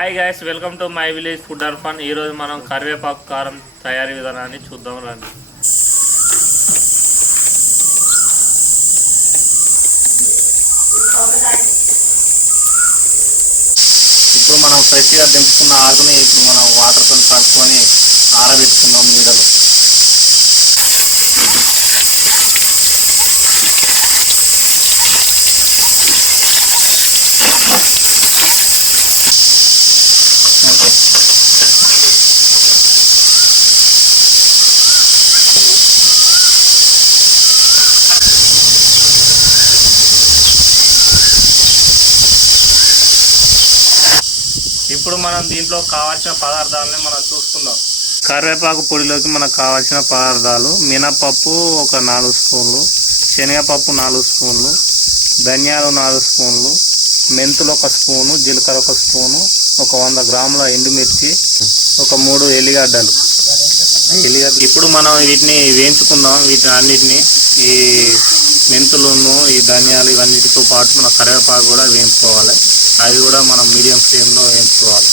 Hi guys welcome to my village food and fun ఈరోజు మనం కరివేపాకు కారం తయారీ విధానాన్ని చూద్దాం రండి. ఇప్పుడు మనం ఫ్రెష్గా దింపుకున్న ఆకుని ఇప్పుడు మనం వాటర్తో ఇప్పుడు మనం దీంట్లో కావాల్సిన పదార్థాలని మనం చూసుకుందాం. కరివేపాకు పొడిలోకి మనకు కావాల్సిన పదార్థాలు మినపప్పు ఒక నాలుగు స్పూన్లు శనగపప్పు నాలుగు స్పూన్లు ధనియాలు నాలుగు స్పూన్లు మెంతులు ఒక స్పూను జీలకర్ర ఒక స్పూను ఒక వంద గ్రాముల ఎండుమిర్చి ఒక మూడు ఎల్లిగడ్డలు. ఎల్లిగడ్డ ఇప్పుడు మనం వీటిని వేయించుకుందాం. వీటిని అన్నిటిని ఈ మెంతులను ఈ ధనియాలు ఇవన్నిటితో పాటు మన కరివేపాకు కూడా వేయించుకోవాలి. అవి కూడా మనం మీడియం ఫ్లేమ్లో వేయించుకోవాలి.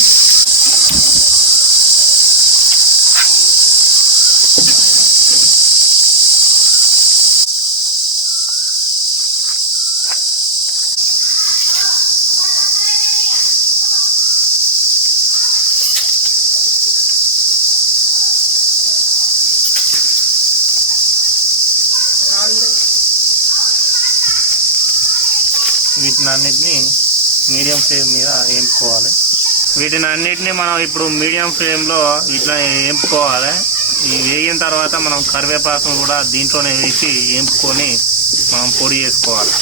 వీటిని అన్నిటిని మీడియం ఫ్లేమ్ మీద వేయించుకోవాలి వీటిని అన్నిటిని మనం ఇప్పుడు మీడియం ఫ్లేమ్లో ఇట్లా వేపుకోవాలి ఈ వేగిన తర్వాత మనం కరివేపాకును కూడా దీంట్లోనే వేసి వేయించుకొని మనం పొడి చేసుకోవాలి.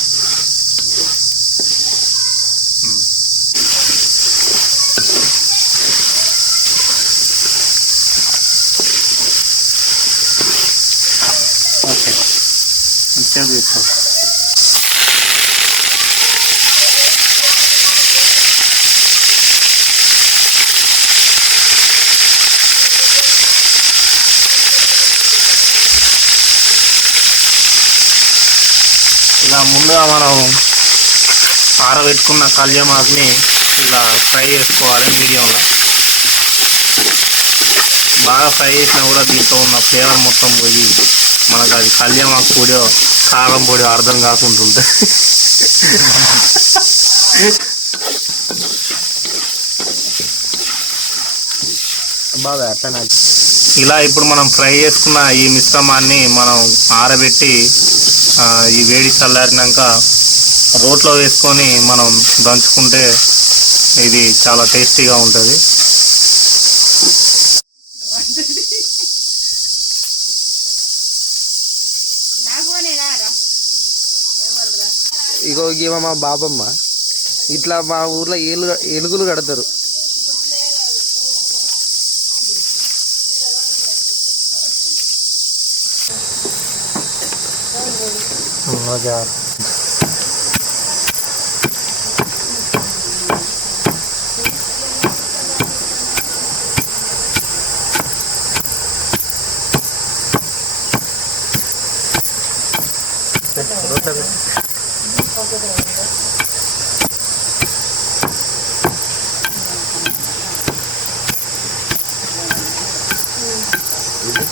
ఓకే. మంచిగా ఇలా ముందుగా మనం ఆరబెట్టుకున్న కళ్యామాకుని ఇలా ఫ్రై చేసుకోవాలి మీడియంలో. బాగా ఫ్రై చేసినా కూడా దీంట్లో ఉన్న ఫ్లేవర్ మొత్తం పోయి మనకు అది కళ్యామాకు పొడి కారం పొడి అర్థం కాకుంటుంటే బాగా అట్లా ఇలా ఇప్పుడు మనం ఫ్రై చేసుకున్న ఈ మిశ్రమాన్ని మనం ఆరబెట్టి ఈ వేడి చల్లారినాక రోట్లో వేసుకొని మనం దంచుకుంటే ఇది చాలా టేస్టీగా ఉంటుంది. ఇగో ఇవ మా బాబమ్మ. ఇట్లా మా ఊర్లో ఏలు ఏనుగులు కడతారు. মজা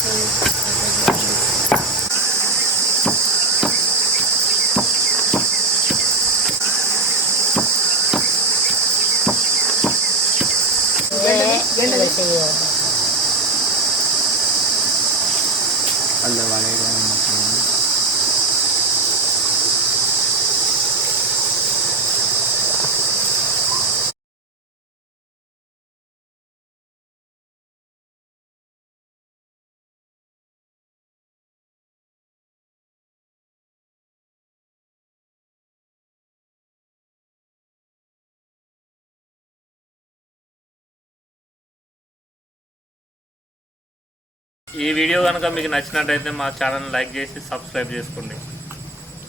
Thank you. அந்த வளைவு ఈ వీడియో కనుక మీకు నచ్చినట్టయితే మా ఛానల్ లైక్ చేసి సబ్స్క్రైబ్ చేసుకోండి.